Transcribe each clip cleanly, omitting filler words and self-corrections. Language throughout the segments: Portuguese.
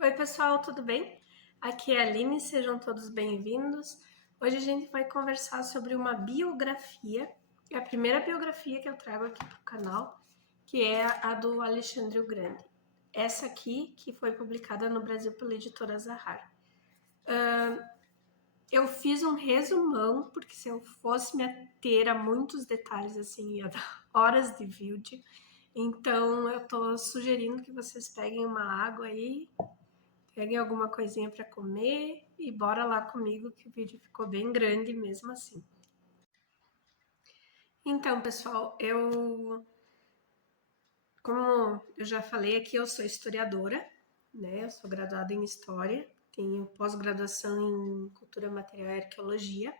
Oi, pessoal, tudo bem? Aqui é a Aline, sejam todos bem-vindos. Hoje a gente vai conversar sobre uma biografia, é a primeira biografia que eu trago aqui para o canal, que é a do Alexandre o Grande. Essa aqui, que foi publicada no Brasil pela editora Zahar. Eu fiz um resumão, porque se eu fosse me ater a muitos detalhes, assim, ia dar horas de vídeo. Então, eu tô sugerindo que vocês peguem uma água aí, peguem alguma coisinha para comer e bora lá comigo que o vídeo ficou bem grande mesmo assim. Então, pessoal, como eu já falei aqui, eu sou historiadora, né? Eu sou graduada em História, tenho pós-graduação em Cultura Material e Arqueologia.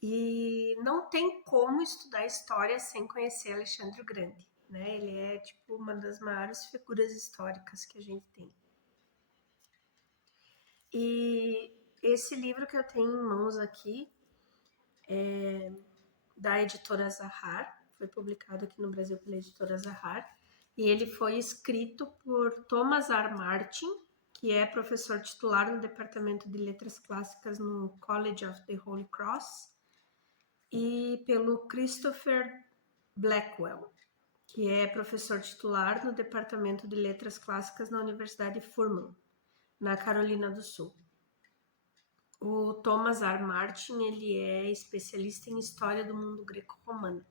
E não tem como estudar História sem conhecer Alexandre o Grande, né? Ele é, tipo, uma das maiores figuras históricas que a gente tem. E esse livro que eu tenho em mãos aqui da editora Zahar, foi publicado aqui no Brasil pela editora Zahar, e ele foi escrito por Thomas R. Martin, que é professor titular no Departamento de Letras Clássicas no College of the Holy Cross, e pelo Christopher Blackwell, que é professor titular no Departamento de Letras Clássicas na Universidade Furman, na Carolina do Sul. O Thomas R. Martin, ele é especialista em história do mundo greco-romano.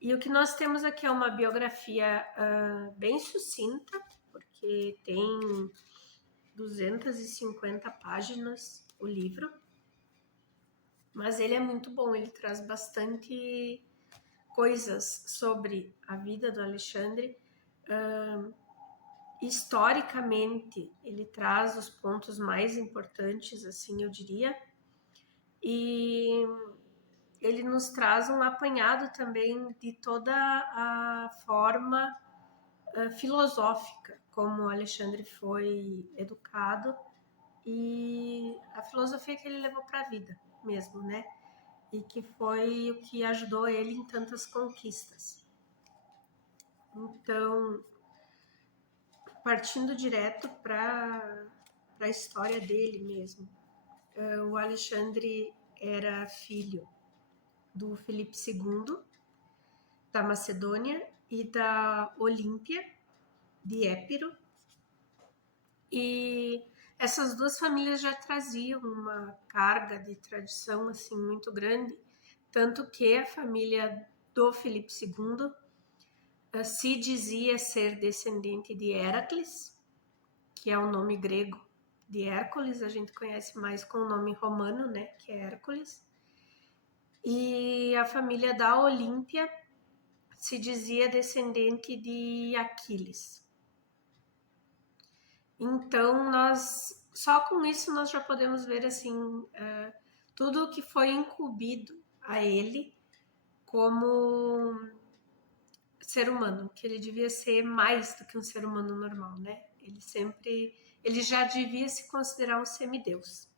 E o que nós temos aqui é uma biografia bem sucinta, porque tem 250 páginas o livro, mas ele é muito bom, ele traz bastante coisas sobre a vida do Alexandre. Historicamente, ele traz os pontos mais importantes, assim eu diria, e ele nos traz um apanhado também de toda a forma filosófica como o Alexandre foi educado e a filosofia que ele levou para a vida mesmo, né? E que foi o que ajudou ele em tantas conquistas. Então, partindo direto para a história dele mesmo, o Alexandre era filho do Filipe II, da Macedônia, e da Olímpia, de Épiro. E essas duas famílias já traziam uma carga de tradição assim muito grande, tanto que a família do Filipe II se dizia ser descendente de Heracles, que é o nome grego de Hércules, a gente conhece mais com o nome romano, né, que é Hércules. E a família da Olímpia se dizia descendente de Aquiles. Então, nós só com isso nós já podemos ver assim tudo o que foi incumbido a ele como ser humano, que ele devia ser mais do que um ser humano normal, né? Ele já devia se considerar um semideus.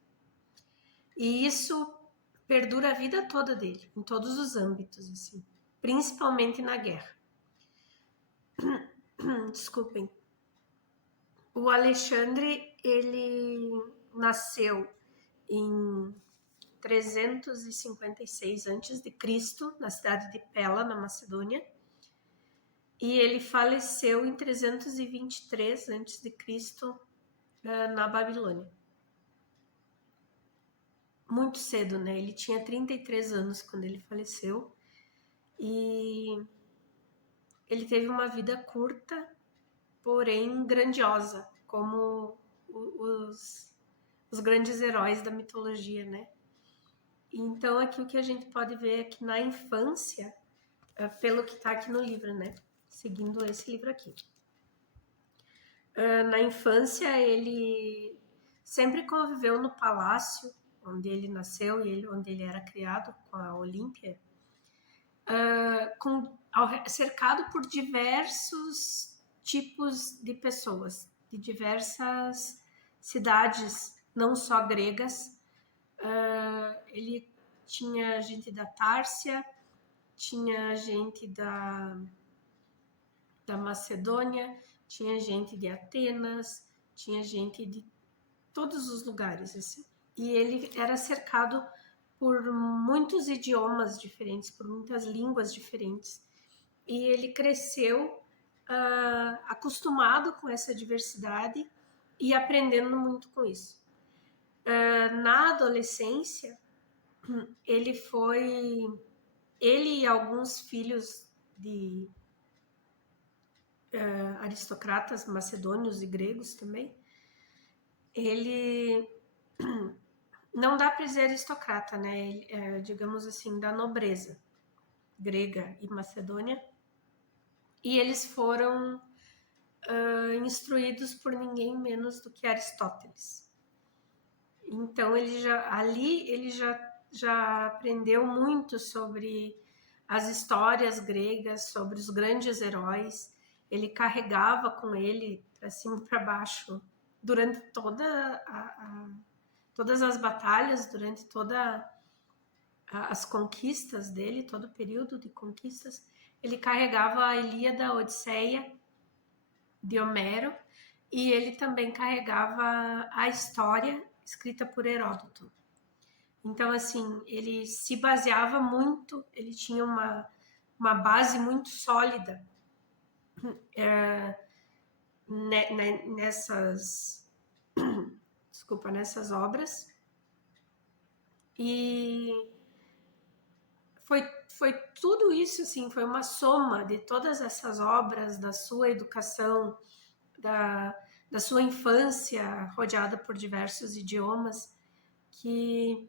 E isso perdura a vida toda dele, em todos os âmbitos, assim, principalmente na guerra. Desculpem. O Alexandre, ele nasceu em 356 a.C., na cidade de Pela, na Macedônia, e ele faleceu em 323 a.C., na Babilônia. Muito cedo, né? Ele tinha 33 anos quando ele faleceu, e ele teve uma vida curta, porém grandiosa, como os grandes heróis da mitologia, né? Então, aqui o que a gente pode ver aqui na infância, pelo que está aqui no livro, né? Seguindo esse livro aqui. Na infância, ele sempre conviveu no palácio onde ele nasceu e onde ele era criado, com a Olímpia, cercado por diversos tipos de pessoas, de diversas cidades, não só gregas. Ele tinha gente da Tárcia, tinha gente da Macedônia, tinha gente de Atenas, tinha gente de todos os lugares, assim. E ele era cercado por muitos idiomas diferentes, por muitas línguas diferentes. E ele cresceu acostumado com essa diversidade e aprendendo muito com isso. Na adolescência, ele e alguns filhos de aristocratas macedônios e gregos também, ele não dá para dizer aristocrata, né? Ele, digamos assim, da nobreza grega e macedônia. E eles foram instruídos por ninguém menos do que Aristóteles. Então ele já aprendeu muito sobre as histórias gregas, sobre os grandes heróis. Ele carregava com ele para cima e para baixo durante todas as batalhas, durante todas as conquistas dele, todo o período de conquistas. Ele carregava a Ilíada, a Odisseia de Homero, e ele também carregava a história escrita por Heródoto. Então, assim, ele se baseava muito, ele tinha uma base muito sólida nessas obras. E foi tudo isso, assim, foi uma soma de todas essas obras, da sua educação, da sua infância rodeada por diversos idiomas, que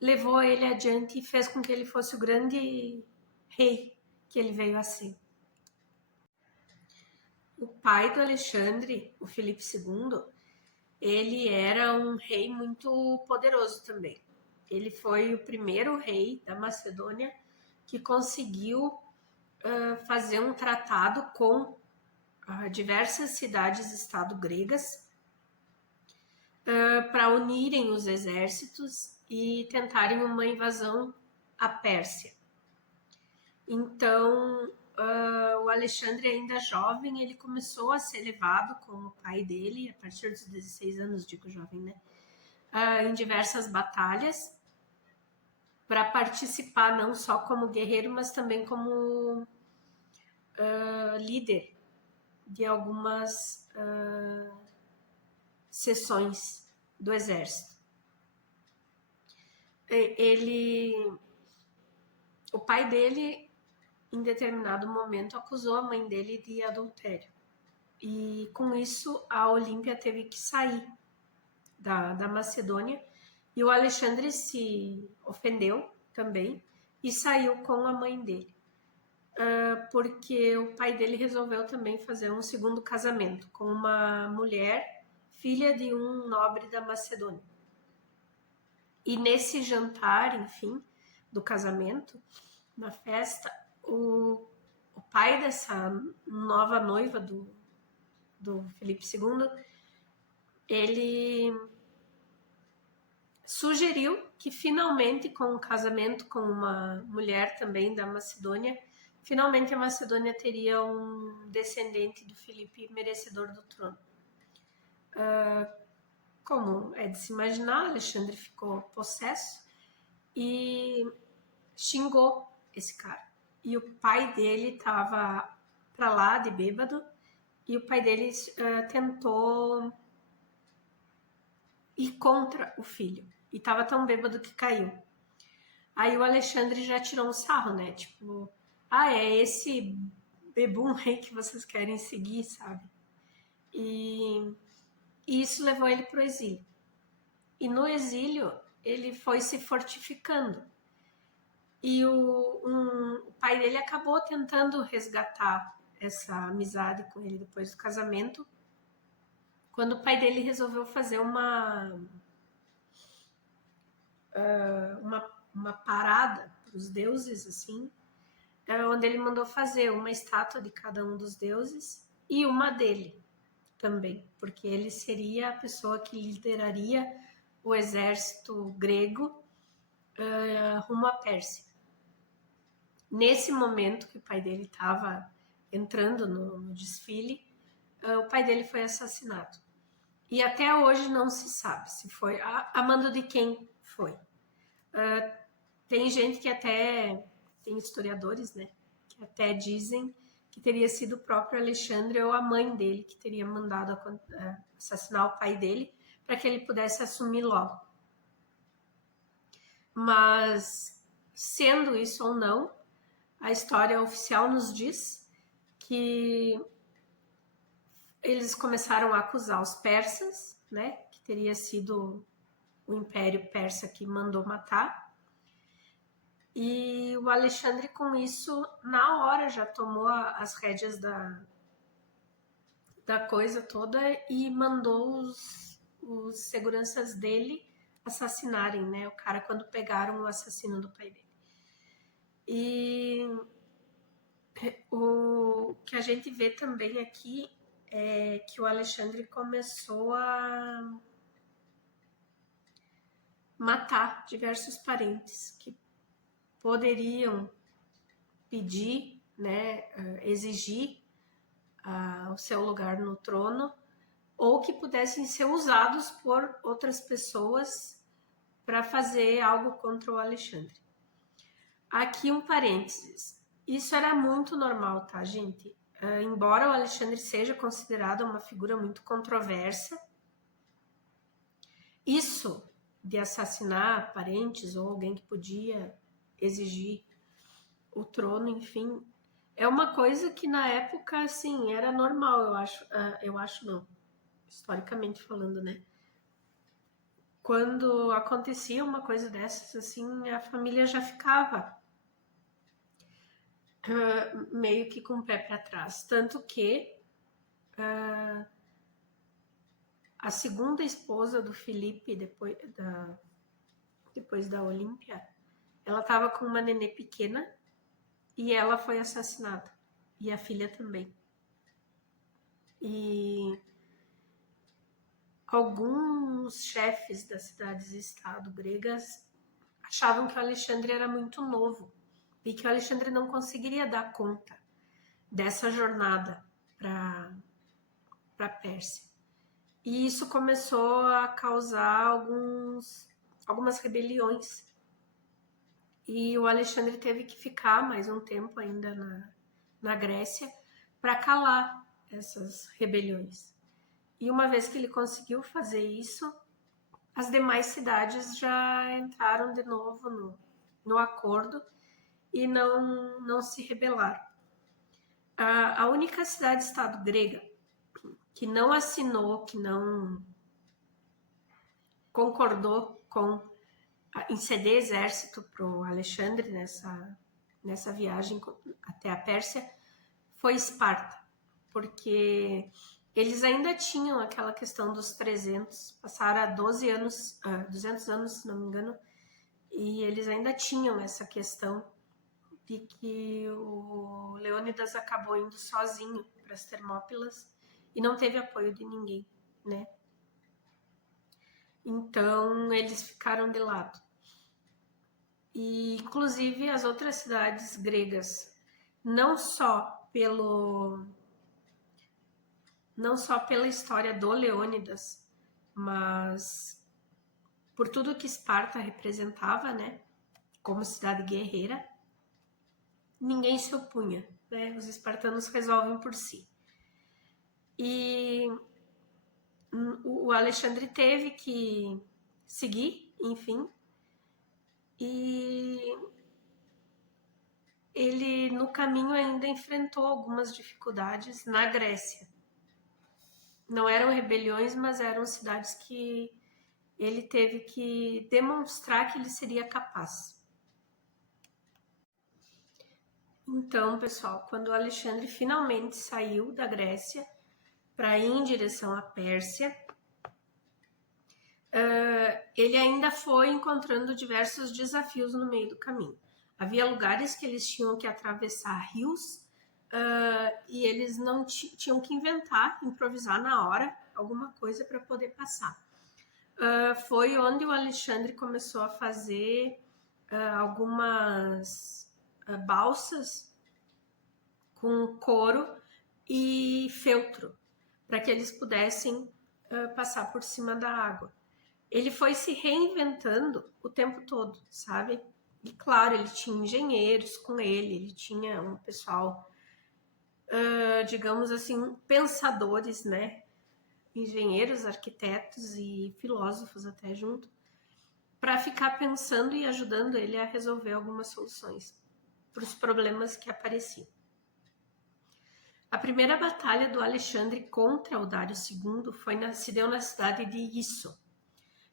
levou ele adiante e fez com que ele fosse o grande rei que ele veio a ser. O pai do Alexandre, o Filipe II, ele era um rei muito poderoso também. Ele foi o primeiro rei da Macedônia que conseguiu fazer um tratado com diversas cidades-estado gregas para unirem os exércitos e tentarem uma invasão à Pérsia. Então, o Alexandre, ainda jovem, ele começou a ser levado com o pai dele, a partir dos 16 anos, digo jovem, né? Em diversas batalhas, para participar não só como guerreiro, mas também como líder de algumas seções do exército. O pai dele, em determinado momento, acusou a mãe dele de adultério. E com isso, a Olímpia teve que sair da Macedônia. E o Alexandre se ofendeu também e saiu com a mãe dele. Porque o pai dele resolveu também fazer um segundo casamento com uma mulher, filha de um nobre da Macedônia. E nesse jantar, enfim, do casamento, na festa, o pai dessa nova noiva do Filipe II, ele sugeriu que finalmente, com um casamento com uma mulher também da Macedônia, finalmente a Macedônia teria um descendente do Filipe merecedor do trono. Como é de se imaginar, Alexandre ficou possesso e xingou esse cara. E o pai dele estava para lá de bêbado e o pai dele tentou ir contra o filho. E estava tão bêbado que caiu. Aí o Alexandre já tirou um sarro, né? Tipo, é esse bebum aí que vocês querem seguir, sabe? E isso levou ele para o exílio. E no exílio, ele foi se fortificando. E o pai dele acabou tentando resgatar essa amizade com ele depois do casamento, quando o pai dele resolveu fazer uma parada para os deuses, assim, onde ele mandou fazer uma estátua de cada um dos deuses e uma dele também, porque ele seria a pessoa que lideraria o exército grego rumo à Pérsia. Nesse momento que o pai dele estava entrando no desfile, o pai dele foi assassinado. E até hoje não se sabe se foi a mando de quem foi. Tem gente que até, tem historiadores, né, que até dizem que teria sido o próprio Alexandre ou a mãe dele que teria mandado assassinar o pai dele para que ele pudesse assumir logo. Mas, sendo isso ou não, a história oficial nos diz que eles começaram a acusar os persas, né, que teria sido o Império Persa que mandou matar. E o Alexandre, com isso, na hora já tomou as rédeas da coisa toda e mandou os seguranças dele assassinarem, né, o cara quando pegaram o assassino do pai dele. E o que a gente vê também aqui é que o Alexandre começou a matar diversos parentes que poderiam pedir, né, exigir o seu lugar no trono, ou que pudessem ser usados por outras pessoas para fazer algo contra o Alexandre. Aqui um parênteses. Isso era muito normal, tá, gente? Embora o Alexandre seja considerado uma figura muito controversa, isso de assassinar parentes ou alguém que podia exigir o trono, enfim, é uma coisa que na época, assim, era normal, eu acho não, historicamente falando, né? Quando acontecia uma coisa dessas, assim, a família já ficava meio que com o pé para trás. Tanto que a segunda esposa do Felipe, depois da Olímpia, ela estava com uma nenê pequena e ela foi assassinada. E a filha também. E alguns chefes das cidades-estado gregas achavam que o Alexandre era muito novo e que o Alexandre não conseguiria dar conta dessa jornada para a Pérsia. E isso começou a causar algumas rebeliões. E o Alexandre teve que ficar mais um tempo ainda na Grécia para calar essas rebeliões. E uma vez que ele conseguiu fazer isso, as demais cidades já entraram de novo no acordo e não se rebelaram. A única cidade-estado grega que não assinou, que não concordou em ceder exército para o Alexandre nessa viagem até a Pérsia foi Esparta, porque eles ainda tinham aquela questão dos 300, passaram 200 anos, se não me engano, e eles ainda tinham essa questão de que o Leônidas acabou indo sozinho para as Termópilas e não teve apoio de ninguém, né? Então eles ficaram de lado. E inclusive as outras cidades gregas, não só pela história do Leônidas, mas por tudo que Esparta representava, né, como cidade guerreira, ninguém se opunha, né? Os espartanos resolvem por si. E o Alexandre teve que seguir, enfim, e ele no caminho ainda enfrentou algumas dificuldades na Grécia. Não eram rebeliões, mas eram cidades que ele teve que demonstrar que ele seria capaz. Então, pessoal, quando o Alexandre finalmente saiu da Grécia para ir em direção à Pérsia, ele ainda foi encontrando diversos desafios no meio do caminho. Havia lugares que eles tinham que atravessar rios e eles não tinham que inventar, improvisar na hora alguma coisa para poder passar. Foi onde o Alexandre começou a fazer algumas balsas com couro e feltro para que eles pudessem passar por cima da água. Ele foi se reinventando o tempo todo, sabe? E claro, ele tinha engenheiros com ele tinha um pessoal, digamos assim, pensadores, né? Engenheiros, arquitetos e filósofos até junto, para ficar pensando e ajudando ele a resolver algumas soluções para os problemas que apareciam. A primeira batalha do Alexandre contra o Dário II se deu na cidade de Isso,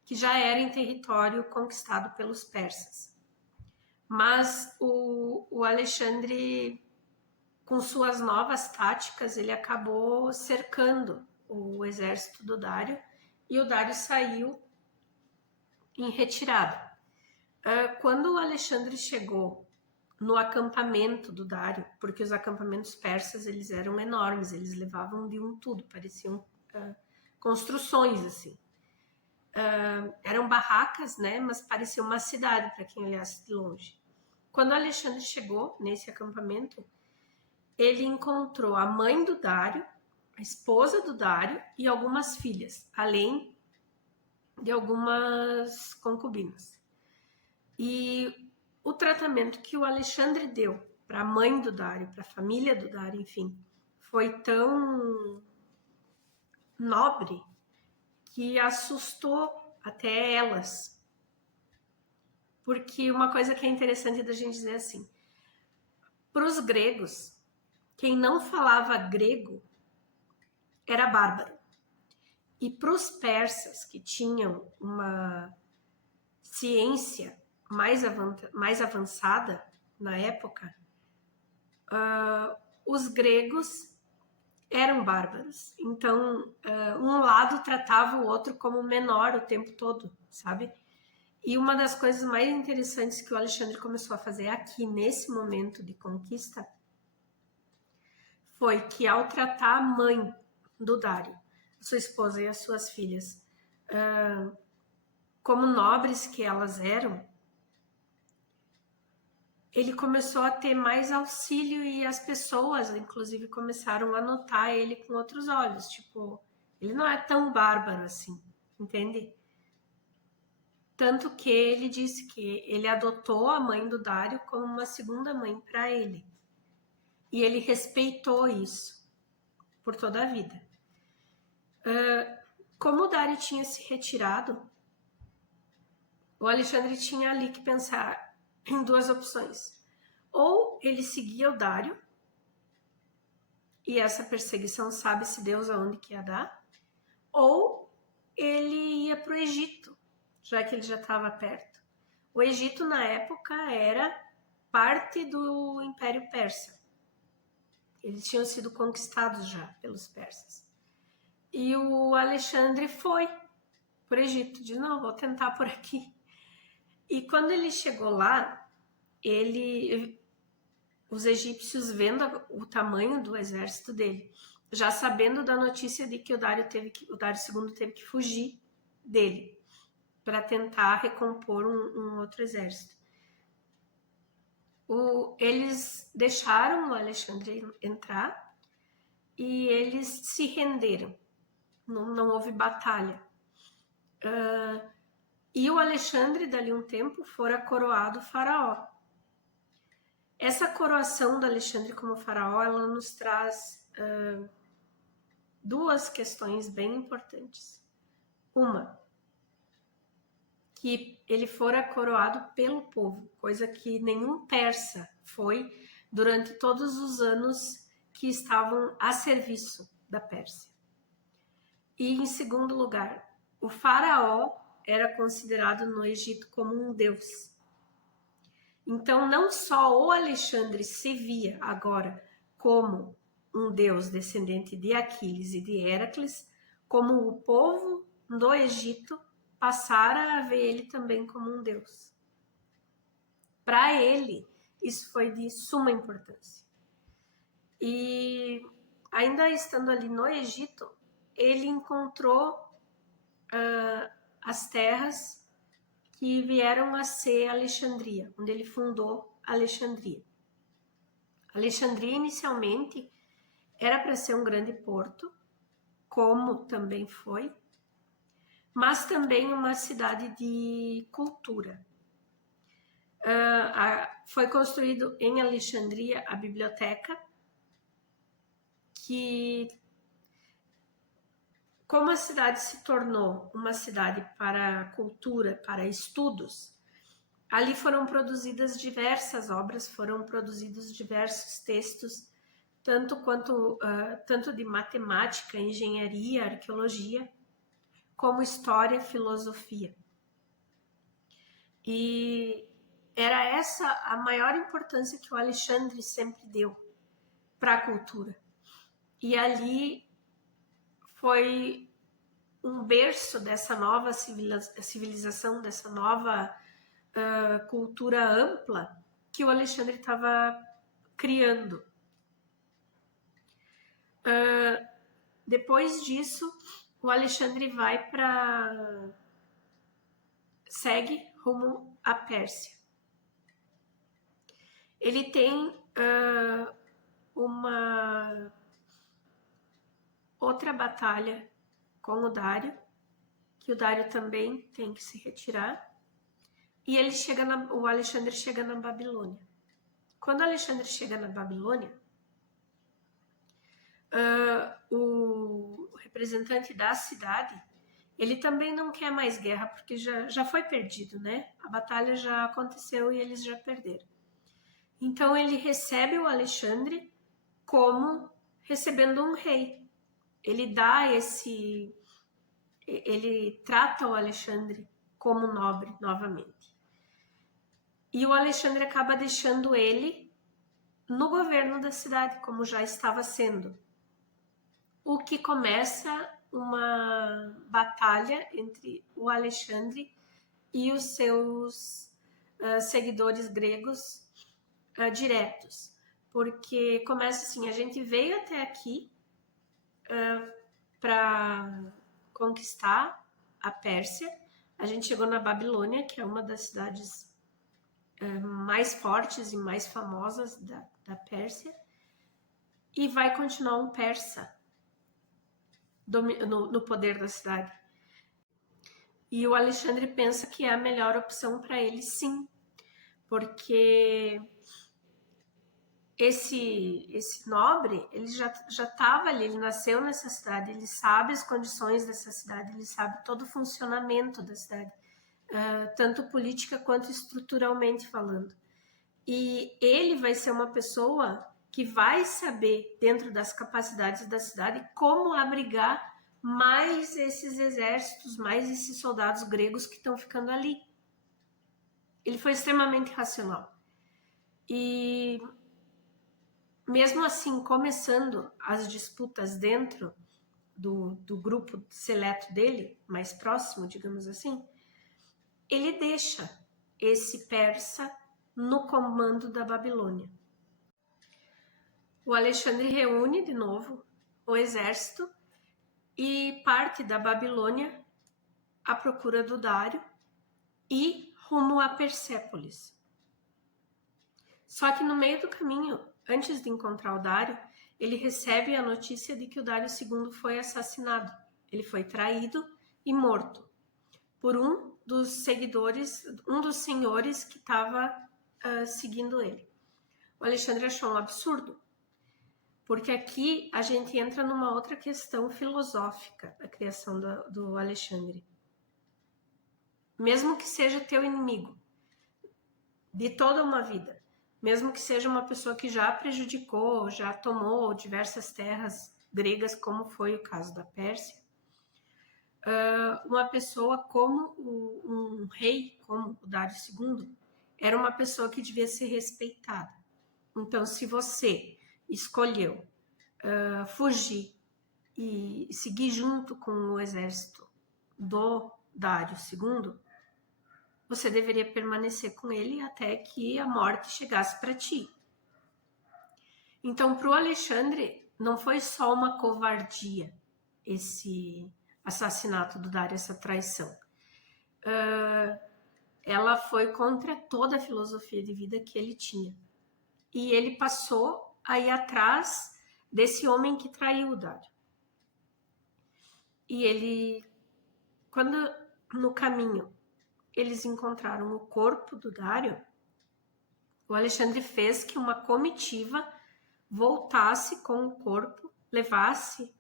que já era em território conquistado pelos persas. Mas o Alexandre, com suas novas táticas, ele acabou cercando o exército do Dário e o Dário saiu em retirada. Quando o Alexandre chegou no acampamento do Dário, porque os acampamentos persas eles eram enormes, eles levavam de um tudo, pareciam construções assim. Eram barracas, né? Mas parecia uma cidade para quem olhasse de longe. Quando Alexandre chegou nesse acampamento, ele encontrou a mãe do Dário, a esposa do Dário e algumas filhas, além de algumas concubinas. E o tratamento que o Alexandre deu para a mãe do Dário, para a família do Dário, enfim, foi tão nobre que assustou até elas. Porque uma coisa que é interessante da gente dizer assim, para os gregos, quem não falava grego era bárbaro. E para os persas, que tinham uma ciência mais avançada na época, os gregos eram bárbaros. Então, um lado tratava o outro como menor o tempo todo, sabe? E uma das coisas mais interessantes que o Alexandre começou a fazer aqui, nesse momento de conquista, foi que ao tratar a mãe do Dário, sua esposa e as suas filhas, como nobres que elas eram, ele começou a ter mais auxílio e as pessoas, inclusive, começaram a notar ele com outros olhos. Tipo, ele não é tão bárbaro assim, entende? Tanto que ele disse que ele adotou a mãe do Dário como uma segunda mãe para ele. E ele respeitou isso por toda a vida. Como o Dário tinha se retirado, o Alexandre tinha ali que pensar em duas opções. Ou ele seguia o Dário, e essa perseguição sabe-se Deus aonde que ia dar, ou ele ia para o Egito, já que ele já estava perto. O Egito, na época, era parte do Império Persa. Eles tinham sido conquistados já pelos persas. E o Alexandre foi para o Egito, disse, não, vou tentar por aqui. E quando ele chegou lá, os egípcios vendo o tamanho do exército dele, já sabendo da notícia de que o Dário II teve que fugir dele para tentar recompor um outro exército. Eles deixaram o Alexandre entrar e eles se renderam. Não houve batalha. E o Alexandre, dali um tempo, fora coroado faraó. Essa coroação do Alexandre como faraó, ela nos traz duas questões bem importantes. Uma, que ele fora coroado pelo povo, coisa que nenhum persa foi durante todos os anos que estavam a serviço da Pérsia. E, em segundo lugar, o faraó era considerado no Egito como um deus. Então, não só o Alexandre se via agora como um deus descendente de Aquiles e de Héracles, como o povo do Egito passara a ver ele também como um deus. Para ele, isso foi de suma importância. E ainda estando ali no Egito, ele encontrou as terras que vieram a ser Alexandria, onde ele fundou Alexandria. Alexandria, inicialmente, era para ser um grande porto, como também foi, mas também uma cidade de cultura. Foi construído em Alexandria a biblioteca, que, como a cidade se tornou uma cidade para cultura, para estudos, ali foram produzidas diversas obras, foram produzidos diversos textos, tanto de matemática, engenharia, arqueologia, como história, filosofia. E era essa a maior importância que o Alexandre sempre deu para a cultura. E ali foi um berço dessa nova civilização, dessa nova cultura ampla que o Alexandre estava criando. Depois disso, o Alexandre segue rumo à Pérsia. Ele tem uma outra batalha com o Dário, que o Dário também tem que se retirar, e o Alexandre chega na Babilônia. Quando o Alexandre chega na Babilônia, o representante da cidade, ele também não quer mais guerra, porque já foi perdido, né? A batalha já aconteceu e eles já perderam. Então ele recebe o Alexandre como recebendo um rei. Ele trata o Alexandre como nobre novamente. E o Alexandre acaba deixando ele no governo da cidade, como já estava sendo. O que começa uma batalha entre o Alexandre e os seus seguidores gregos diretos. Porque começa assim, a gente veio até aqui para conquistar a Pérsia. A gente chegou na Babilônia, que é uma das cidades mais fortes e mais famosas da Pérsia, e vai continuar um persa no poder da cidade. E o Alexandre pensa que é a melhor opção para ele, sim, porque esse nobre, ele já estava ali, ele nasceu nessa cidade, ele sabe as condições dessa cidade, ele sabe todo o funcionamento da cidade, tanto política quanto estruturalmente falando. E ele vai ser uma pessoa que vai saber, dentro das capacidades da cidade, como abrigar mais esses exércitos, mais esses soldados gregos que estão ficando ali. Ele foi extremamente racional. E mesmo assim, começando as disputas dentro do grupo seleto dele, mais próximo, digamos assim, ele deixa esse persa no comando da Babilônia. O Alexandre reúne de novo o exército e parte da Babilônia à procura do Dário e rumo a Persépolis. Só que no meio do caminho, antes de encontrar o Dário, ele recebe a notícia de que o Dário II foi assassinado. Ele foi traído e morto por um dos seguidores, um dos senhores que estava seguindo ele. O Alexandre achou um absurdo, porque aqui a gente entra numa outra questão filosófica da criação do Alexandre. Mesmo que seja teu inimigo de toda uma vida, mesmo que seja uma pessoa que já prejudicou, já tomou diversas terras gregas, como foi o caso da Pérsia, uma pessoa como um rei, como o Dário II, era uma pessoa que devia ser respeitada. Então, se você escolheu fugir e seguir junto com o exército do Dário II, você deveria permanecer com ele até que a morte chegasse para ti. Então, para o Alexandre, não foi só uma covardia esse assassinato do Dário, essa traição. Ela foi contra toda a filosofia de vida que ele tinha. E ele passou a ir atrás desse homem que traiu o Dário. E quando no caminho eles encontraram o corpo do Dário, o Alexandre fez que uma comitiva voltasse com o corpo, levasse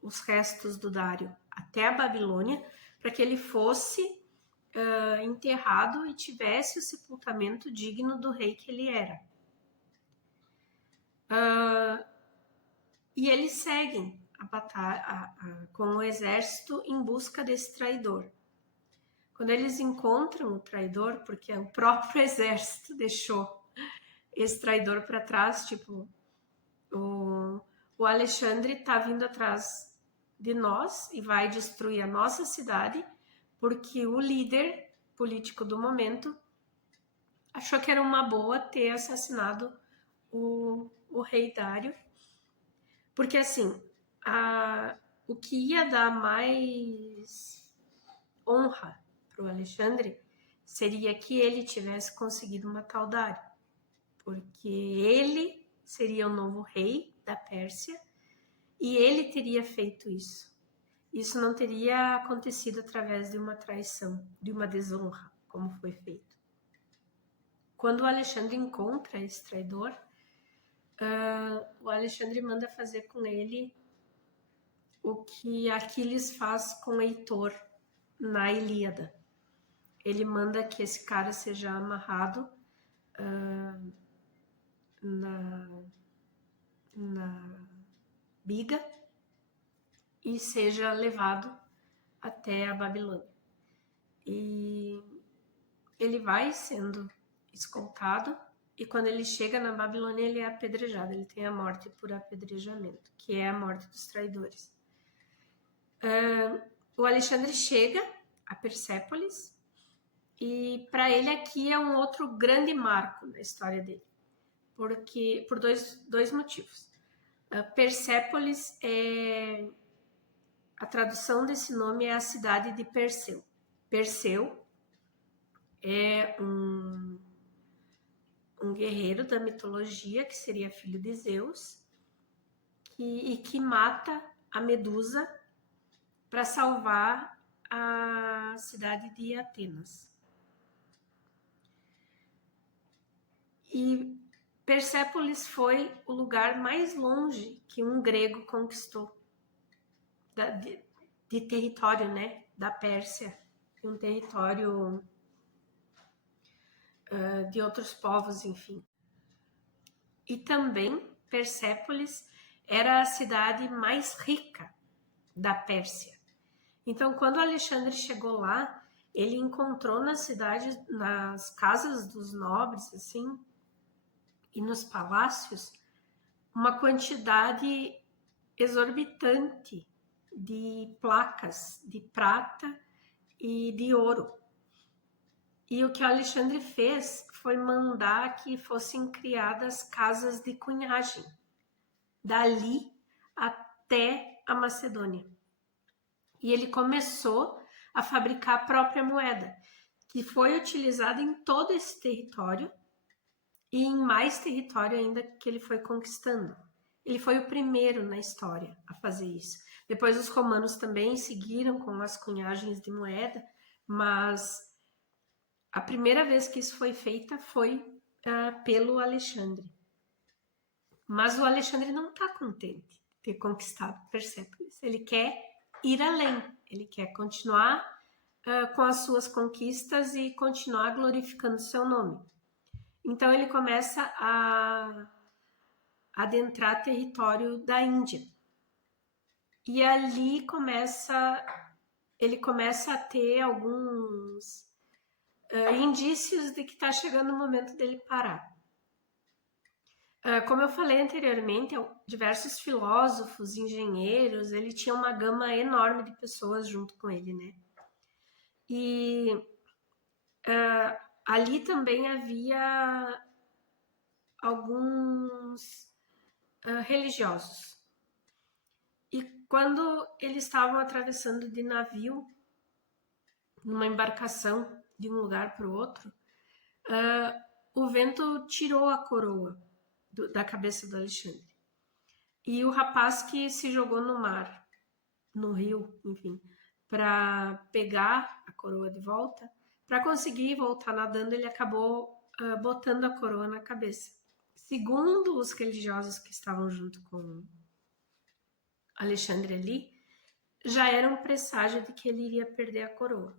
os restos do Dário até a Babilônia, para que ele fosse enterrado e tivesse o sepultamento digno do rei que ele era. E eles seguem a batalha com o exército em busca desse traidor. Quando eles encontram o traidor, porque o próprio exército deixou esse traidor para trás, tipo, o Alexandre está vindo atrás de nós e vai destruir a nossa cidade, porque o líder político do momento achou que era uma boa ter assassinado o rei Dário, porque assim, o que ia dar mais honra para o Alexandre seria que ele tivesse conseguido matar o Dário, porque ele seria o novo rei da Pérsia e ele teria feito isso. Isso não teria acontecido através de uma traição, de uma desonra, como foi feito. Quando o Alexandre encontra esse traidor, o Alexandre manda fazer com ele o que Aquiles faz com Heitor na Ilíada. Ele manda que esse cara seja amarrado na biga e seja levado até a Babilônia. E ele vai sendo escoltado, e quando ele chega na Babilônia, ele é apedrejado. Ele tem a morte por apedrejamento, que é a morte dos traidores. O Alexandre chega a Persépolis, e para ele aqui é um outro grande marco na história dele, porque por dois motivos. Persépolis a tradução desse nome é a cidade de Perseu. Perseu é um guerreiro da mitologia que seria filho de Zeus e que mata a Medusa para salvar a cidade de Atenas. E Persépolis foi o lugar mais longe que um grego conquistou de território, né, da Pérsia, um território de outros povos, enfim. E também Persépolis era a cidade mais rica da Pérsia. Então, quando Alexandre chegou lá, ele encontrou na cidade, nas casas dos nobres, assim, e nos palácios, uma quantidade exorbitante de placas de prata e de ouro. E o que o Alexandre fez foi mandar que fossem criadas casas de cunhagem, dali até a Macedônia. E ele começou a fabricar a própria moeda, que foi utilizada em todo esse território e em mais território ainda que ele foi conquistando. Ele foi o primeiro na história a fazer isso. Depois os romanos também seguiram com as cunhagens de moeda, mas a primeira vez que isso foi feita foi pelo Alexandre. Mas o Alexandre não está contente de ter conquistado Persépolis. Ele quer ir além. Ele quer continuar com as suas conquistas e continuar glorificando seu nome. Então ele começa a adentrar território da Índia. E ali ele começa a ter alguns indícios de que está chegando o momento dele parar. Como eu falei anteriormente, diversos filósofos, engenheiros, ele tinha uma gama enorme de pessoas junto com ele, né? E ali também havia alguns religiosos. E quando eles estavam atravessando de navio, numa embarcação de um lugar para o outro, o vento tirou a coroa da cabeça do Alexandre. E o rapaz que se jogou no mar no rio, enfim, para pegar a coroa de volta. Para conseguir voltar nadando, ele acabou botando a coroa na cabeça. Segundo os religiosos que estavam junto com Alexandre ali, já era um presságio de que ele iria perder a coroa.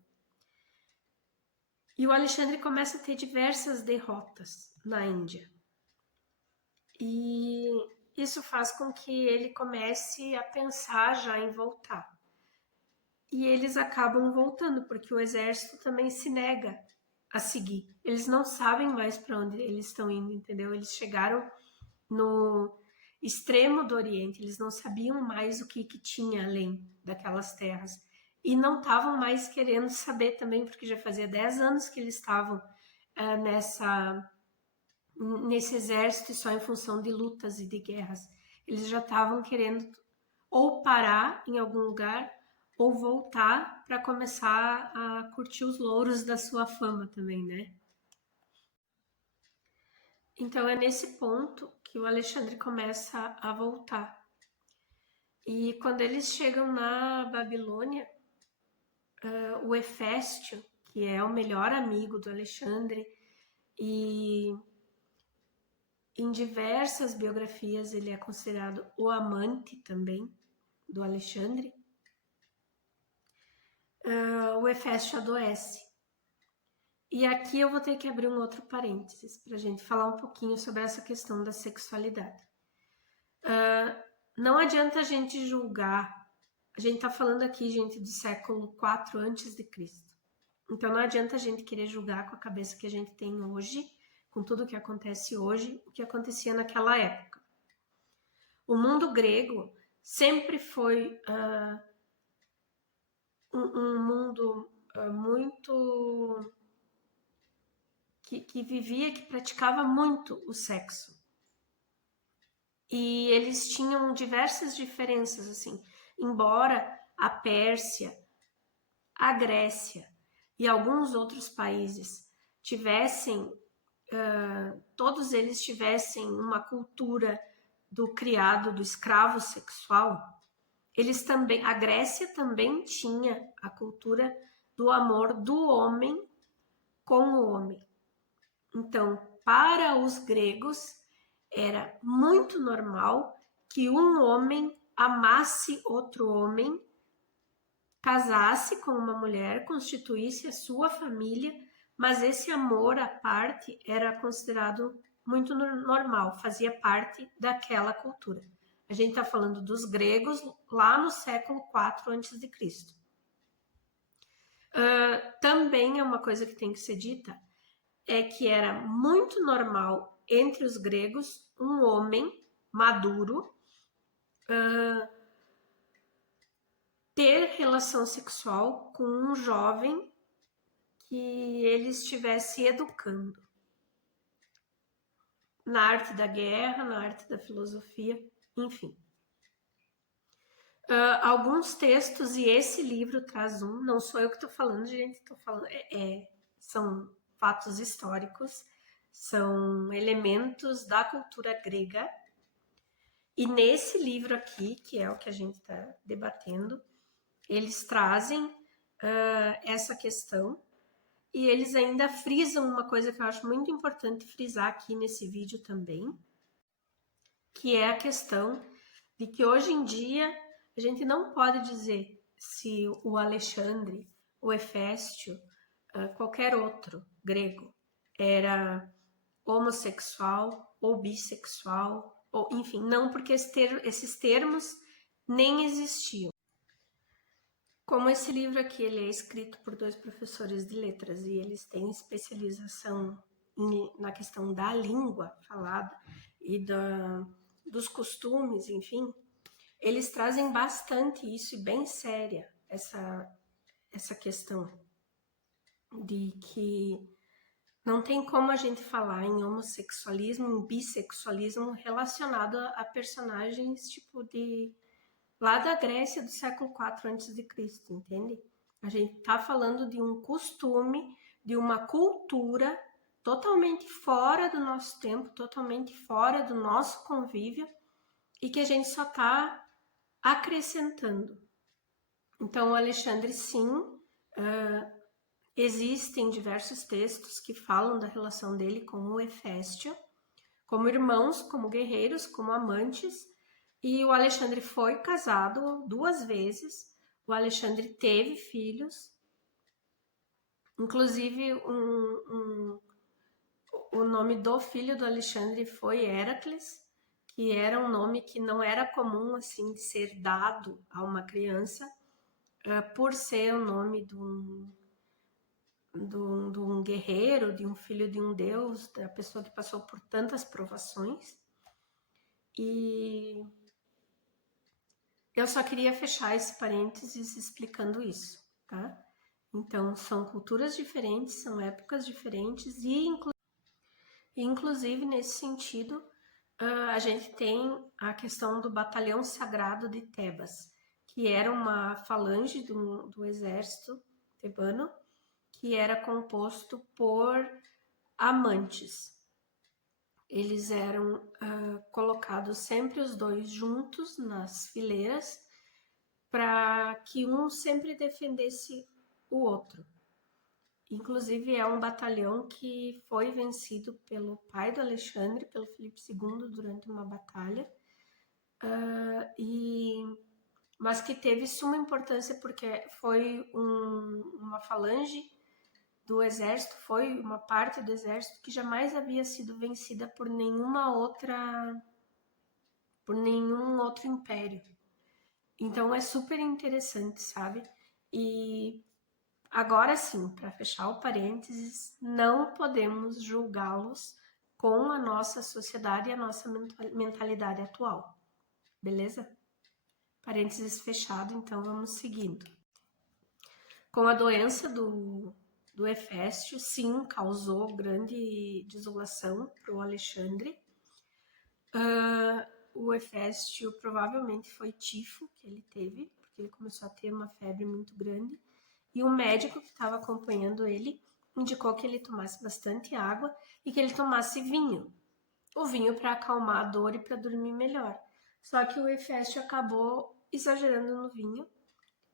E o Alexandre começa a ter diversas derrotas na Índia. E isso faz com que ele comece a pensar já em voltar. E eles acabam voltando, porque o exército também se nega a seguir. Eles não sabem mais para onde eles estão indo, entendeu? Eles chegaram no extremo do Oriente, eles não sabiam mais o que tinha além daquelas terras. E não estavam mais querendo saber também, porque já fazia 10 anos que eles estavam nesse exército só em função de lutas e de guerras. Eles já estavam querendo ou parar em algum lugar ou voltar para começar a curtir os louros da sua fama também, né? Então é nesse ponto que o Alexandre começa a voltar. E quando eles chegam na Babilônia, o Heféstio, que é o melhor amigo do Alexandre, e em diversas biografias ele é considerado o amante também do Alexandre, o Heféstio adoece. E aqui eu vou ter que abrir um outro parênteses para a gente falar um pouquinho sobre essa questão da sexualidade. Não adianta a gente julgar, a gente está falando aqui, gente, do século IV a.C. Então não adianta a gente querer julgar com a cabeça que a gente tem hoje, com tudo que acontece hoje, o que acontecia naquela época. O mundo grego sempre foi um mundo muito que vivia, que praticava muito o sexo. E eles tinham diversas diferenças, assim. Embora a Pérsia, a Grécia e alguns outros países tivessem, todos eles tivessem uma cultura do criado, do escravo sexual, eles também, a Grécia também tinha a cultura do amor do homem com o homem. Então, para os gregos, era muito normal que um homem amasse outro homem, casasse com uma mulher, constituísse a sua família, mas esse amor à parte era considerado muito normal, fazia parte daquela cultura. A gente está falando dos gregos lá no século IV a.C. Também é uma coisa que tem que ser dita, é que era muito normal entre os gregos um homem maduro ter relação sexual com um jovem que ele estivesse educando na arte da guerra, na arte da filosofia, enfim. Alguns textos, e esse livro traz um, não sou eu que estou falando, gente, estou falando, são fatos históricos, são elementos da cultura grega. E nesse livro aqui, que é o que a gente está debatendo, eles trazem essa questão e eles ainda frisam uma coisa que eu acho muito importante frisar aqui nesse vídeo também, que é a questão de que hoje em dia a gente não pode dizer se o Alexandre, o Heféstio, qualquer outro grego era homossexual ou bissexual, ou enfim, não, porque esses termos nem existiam. Como esse livro aqui ele é escrito por 2 professores de letras e eles têm especialização na questão da língua falada e dos costumes, enfim, eles trazem bastante isso e bem séria essa questão de que não tem como a gente falar em homossexualismo, em bissexualismo relacionado a personagens tipo lá da Grécia do século IV a.C., entende? A gente está falando de um costume, de uma cultura totalmente fora do nosso tempo, totalmente fora do nosso convívio e que a gente só está acrescentando. Então, o Alexandre, sim, existem diversos textos que falam da relação dele com o Heféstio, como irmãos, como guerreiros, como amantes. E o Alexandre foi casado 2 vezes. O Alexandre teve filhos. Inclusive, o nome do filho do Alexandre foi Heracles, que era um nome que não era comum assim de ser dado a uma criança, por ser o nome de um guerreiro, de um filho de um deus, da pessoa que passou por tantas provações. E eu só queria fechar esse parênteses explicando isso, tá? Então, são culturas diferentes, são épocas diferentes e, inclusive, nesse sentido, a gente tem a questão do Batalhão Sagrado de Tebas, que era uma falange do exército tebano, que era composto por amantes. Eles eram colocados sempre os dois juntos nas fileiras, para que um sempre defendesse o outro. Inclusive, é um batalhão que foi vencido pelo pai do Alexandre, pelo Filipe II, durante uma batalha, mas que teve suma importância porque foi uma falange do exército, foi uma parte do exército que jamais havia sido vencida por nenhum outro império. Então é super interessante, sabe? E agora sim, para fechar o parênteses, não podemos julgá-los com a nossa sociedade e a nossa mentalidade atual, beleza? Parênteses fechado, então vamos seguindo. Com a doença do Heféstio, sim, causou grande desolação para o Alexandre. O Heféstio provavelmente foi tifo que ele teve, porque ele começou a ter uma febre muito grande. E o médico que estava acompanhando ele indicou que ele tomasse bastante água e que ele tomasse vinho. O vinho para acalmar a dor e para dormir melhor. Só que o Heféstio acabou exagerando no vinho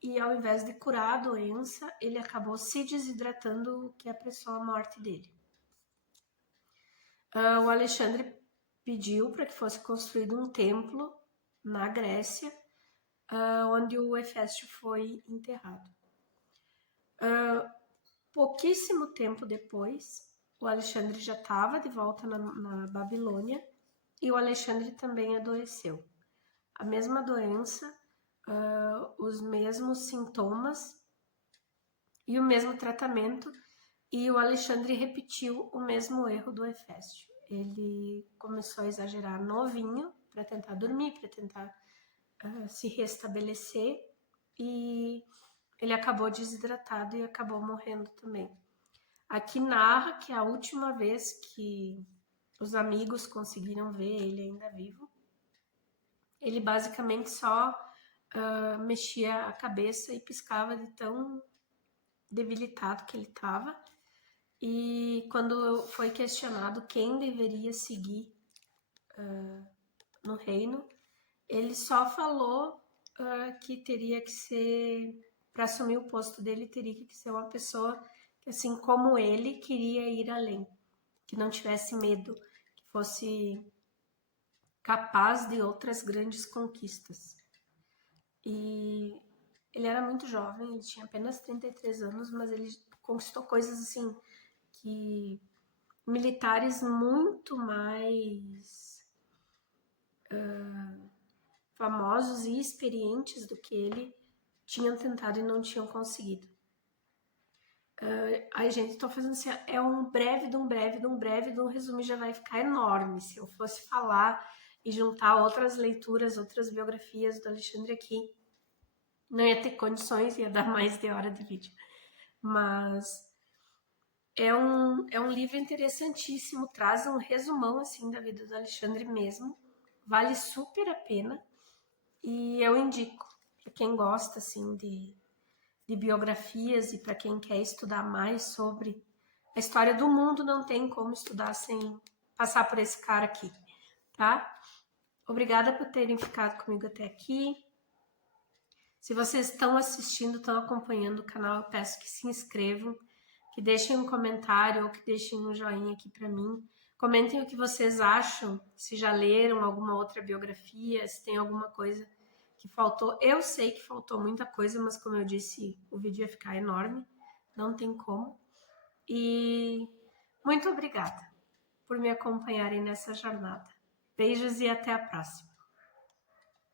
e ao invés de curar a doença, ele acabou se desidratando, o que apressou a morte dele. O Alexandre pediu para que fosse construído um templo na Grécia, onde o Heféstio foi enterrado. Pouquíssimo tempo depois, o Alexandre já estava de volta na Babilônia e o Alexandre também adoeceu. A mesma doença, os mesmos sintomas e o mesmo tratamento, e o Alexandre repetiu o mesmo erro do Heféstio. Ele começou a exagerar no vinho para tentar dormir, para tentar se restabelecer, e ele acabou desidratado e acabou morrendo também. Aqui narra que a última vez que os amigos conseguiram ver ele ainda vivo, ele basicamente só mexia a cabeça e piscava de tão debilitado que ele estava. E quando foi questionado quem deveria seguir no reino, ele só falou que teria que ser, para assumir o posto dele, teria que ser uma pessoa que, assim como ele, queria ir além, que não tivesse medo, que fosse capaz de outras grandes conquistas. E ele era muito jovem, ele tinha apenas 33 anos, mas ele conquistou coisas assim que militares muito mais famosos e experientes do que ele tinham tentado e não tinham conseguido. Ai, gente, tô fazendo assim, é um breve de um breve de um breve de um resumo, já vai ficar enorme. Se eu fosse falar e juntar outras leituras, outras biografias do Alexandre aqui, não ia ter condições, ia dar mais de hora de vídeo. Mas é um livro interessantíssimo, traz um resumão assim da vida do Alexandre mesmo, vale super a pena e eu indico para quem gosta assim de biografias e para quem quer estudar mais sobre a história do mundo, não tem como estudar sem passar por esse cara aqui, tá? Obrigada por terem ficado comigo até aqui. Se vocês estão assistindo, estão acompanhando o canal, eu peço que se inscrevam, que deixem um comentário ou que deixem um joinha aqui para mim. Comentem o que vocês acham, se já leram alguma outra biografia, se tem alguma coisa que faltou. Eu sei que faltou muita coisa, mas como eu disse, o vídeo ia ficar enorme, não tem como. E muito obrigada por me acompanharem nessa jornada. Beijos e até a próxima.